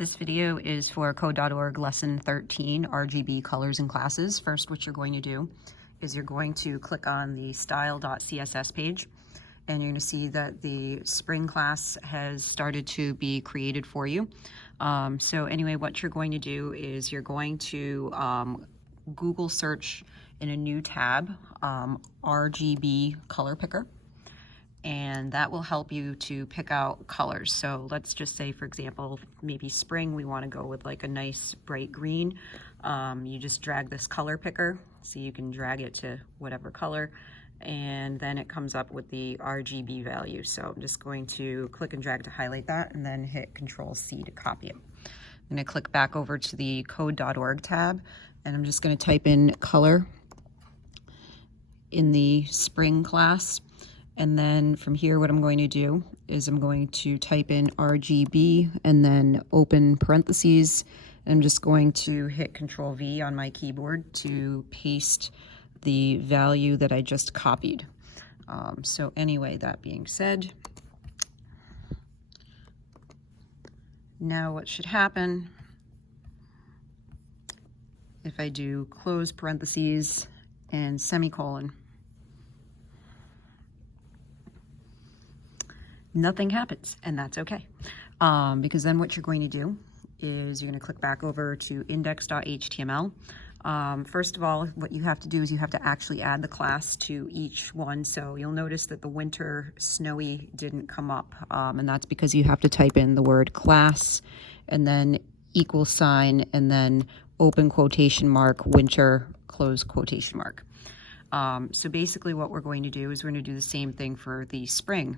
This video is for Code.org Lesson 13, RGB Colors and Classes. First, what you're going to do is you're going to click on the style.css page, and you're going to see that the spring class has started to be created for you. So anyway, what you're going to do is you're going to Google search in a new tab, RGB color picker. And that will help you to pick out colors. So let's just say, for example, maybe spring, we want to go with like a nice bright green. You just drag this color picker, so you can drag it to whatever color, and then it comes up with the RGB value. So I'm just going to click and drag to highlight that, and then hit Control-C to copy it. I'm going to click back over to the Code.org tab, and I'm just going to type in color in the spring class. And then from here, what I'm going to do is I'm going to type in RGB and then open parentheses. I'm just going to hit Control-V on my keyboard to paste the value that I just copied. So anyway, that being said, now what should happen if I do close parentheses and semicolon? Nothing happens, and that's okay. Because then what you're going to do is you're going to click back over to index.html. First of all, what you have to do is you have to actually add the class to each one. So you'll notice that the winter snowy didn't come up, and that's because you have to type in the word class and then equal sign and then open quotation mark winter close quotation mark. So basically what we're going to do is we're going to do the same thing for the spring.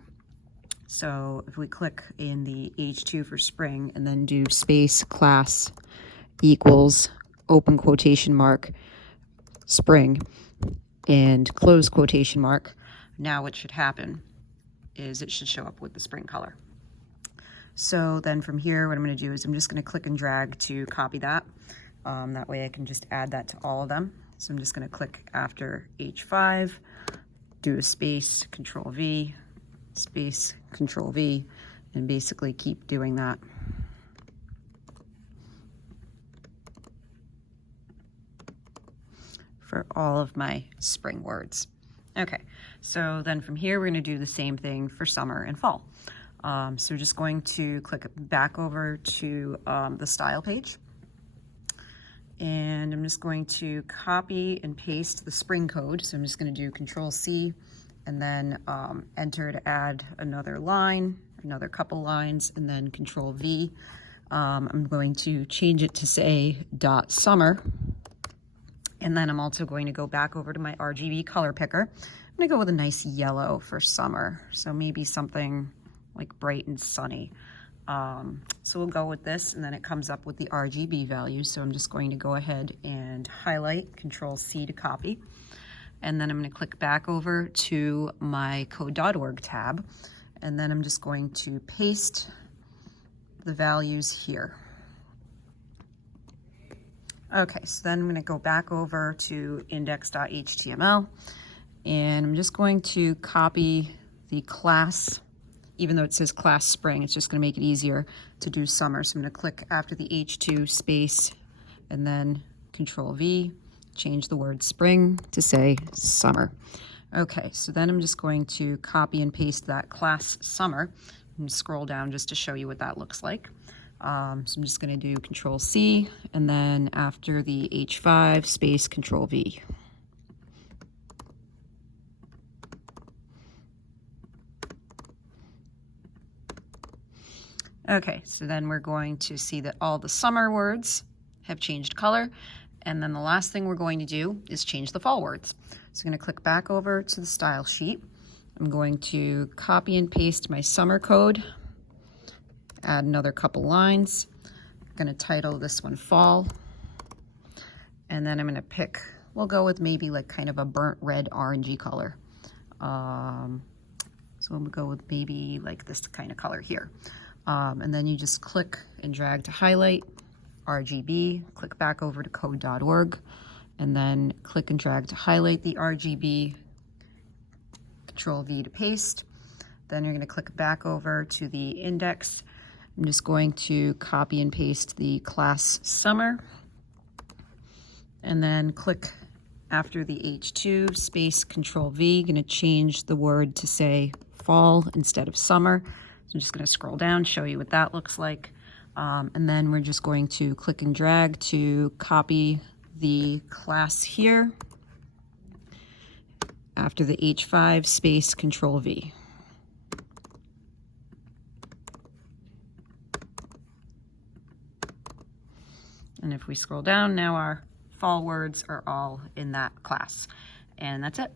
So if we click in the H2 for spring and then do space class equals open quotation mark spring and close quotation mark, now what should happen is it should show up with the spring color. So then from here, what I'm going to do is I'm just going to click and drag to copy that. That way I can just add that to all of them. So I'm just going to click after H5, do a space, Control-V, space, Control-V, and basically keep doing that. For all of my spring words. Okay, so then from here, we're going to do the same thing for summer and fall. So we're just going to click back over to the style page. And I'm just going to copy and paste the spring code. So I'm just going to do Control-C and then enter to add another line, another couple lines, and then Control-V. I'm going to change it to say .summer. And then I'm also going to go back over to my RGB color picker. I'm going to go with a nice yellow for summer. So maybe something like bright and sunny. So we'll go with this, and then it comes up with the RGB value. So I'm just going to go ahead and highlight, Control-C to copy. And then I'm going to click back over to my Code.org tab, and then I'm just going to paste the values here. Okay, so then I'm going to go back over to index.html, and I'm just going to copy the class. Even though it says class spring, it's just going to make it easier to do summer. So I'm going to click after the H2 space and then Control-V. Change the word spring to say summer. Okay, so then I'm just going to copy and paste that class summer and scroll down just to show you what that looks like. So I'm just going to do Control-C and then after the H5 space Control-V. Okay, so then we're going to see that all the summer words have changed color. And then the last thing we're going to do is change the fall words. So I'm going to click back over to the style sheet. I'm going to copy and paste my summer code, add another couple lines. I'm going to title this one fall. And then I'm going to pick, we'll go with maybe like kind of a burnt red orangey color. So we'll go with maybe like this kind of color here. And then you just click and drag to highlight. RGB, click back over to Code.org, and then click and drag to highlight the RGB, Control-V to paste. Then you're going to click back over to the index I'm just going to copy and paste the class summer, and then click after the H2, space Control V, going to change the word to say fall instead of summer. So I'm just going to scroll down, show you what that looks like. And then we're just going to click and drag to copy the class here. After the H5, space Control V. And if we scroll down, now our fall words are all in that class. And that's it.